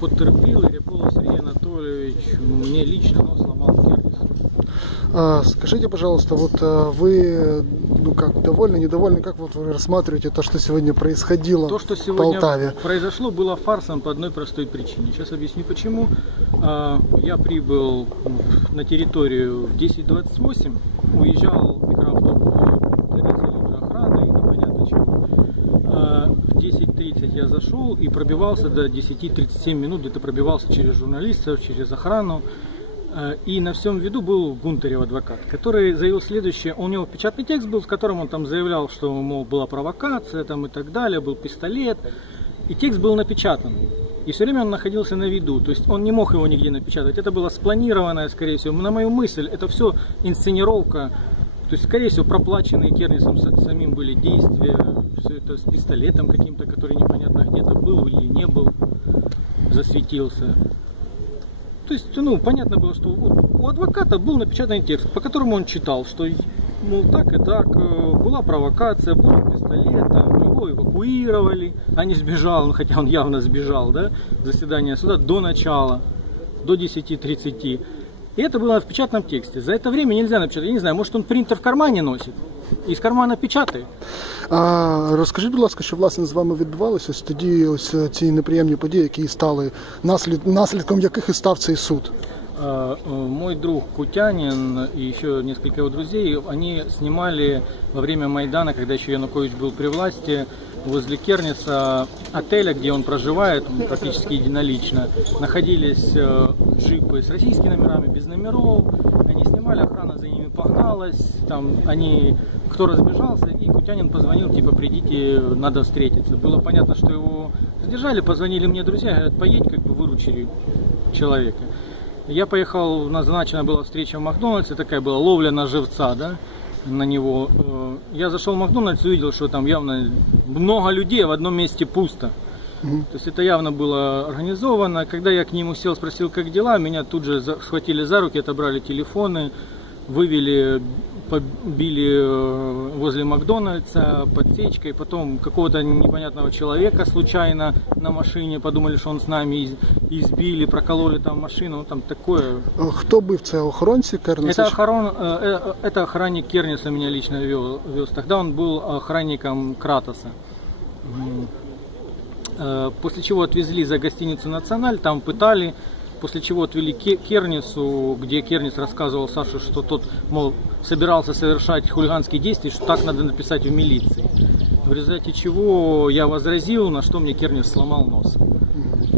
потерпілий Ряболов Сергей Анатольевич мне лично нос сломал Кернис. А, скажите, пожалуйста, вот а, вы, ну как, довольны, недовольны, как вот вы рассматриваете то, что сегодня происходило То, что в сегодня Полтаве? произошло, было фарсом по одной простой причине. Сейчас объясню почему. А, Я прибыл на территорию в 10.28, уезжал микроавтобус или охраны, непонятно чего. А, В 10.30 я зашел и пробивался до 10.37 минут, где-то пробивался через журналистов, через охрану. Э, И на всем виду был Гунтарев адвокат, который заявил следующее. У него печатный текст был, в котором он там заявлял, что мол, была провокация там, и так далее, был пистолет. И текст был напечатан. И все время он находился на виду. То есть он не мог его нигде напечатать. Это было спланированное, скорее всего. На мою мысль, это все инсценировка. То есть, скорее всего, проплаченные Кернисом самим были действия. Все это с пистолетом каким-то, который непонятно где-то был или не был, засветился. То есть, ну, понятно было, что у адвоката был напечатанный текст, по которому он читал, что, мол, так и так, э, была провокация, был пистолет, его эвакуировали, а не сбежал, ну, хотя он явно сбежал, да, заседание суда до начала, до 10.30. И это было в печатном тексте. За это время нельзя напечатать. Я не знаю, может он принтер в кармане носит, и из кармана печатает. А, розкажіть, будь ласка, що власне з вами відбувалося ось тоді, ось е, ці неприємні події, які стали наслід, наслідком яких і став цей суд. А, э, Мой друг Кутянин и еще несколько его друзей, они снимали во время Майдана, когда еще Янукович был при власти, возле Керниса отеля, где он проживает, практически единолично, находились э, джипы с российскими номерами, без номеров. Они снимали, охрана за ними погналась, там они, кто разбежался, и Кутянин позвонил, типа, придите, надо встретиться. Было понятно, что его задержали, позвонили мне друзья, говорят, поедь, как бы выручили человека. Я поехал, назначена была встреча в Макдональдсе, такая была ловля на живца, да, на него. Э, Я зашел в Макдональдс и увидел, что там явно много людей, в одном месте пусто. То есть это явно было организовано. Когда я к нему сел, спросил, как дела, меня тут же схватили за руки, отобрали телефоны, вывели, побили э, возле Макдональдса подсечкой, потом какого-то непонятного человека случайно на машине, подумали, что он с нами из- избили, прокололи там машину, ну там такое. Е, Хто бив це охоронці Кернеса? Это, охорон, э, э, это охранник Керниса меня лично вел, вез. Тогда он был охранником Кратоса. Э, После чего отвезли за гостиницу «Националь», там пытали, после чего отвели Кернису, где Кернис рассказывал Саше, что тот, мол, собирался совершать хулиганские действия, что так надо написать в милиции. В результате чего я возразил, на что мне Кернис сломал нос.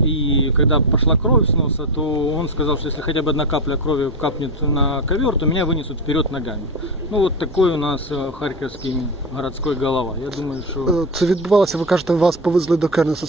И когда пошла кровь с носа, то он сказал, что если хотя бы одна капля крови капнет на ковер, то меня вынесут вперед ногами. Ну вот такой у нас э, харьковский городской голова. Я думаю, что... Е, Це відбувалося, ви кажете, вас повезли до Кернеса.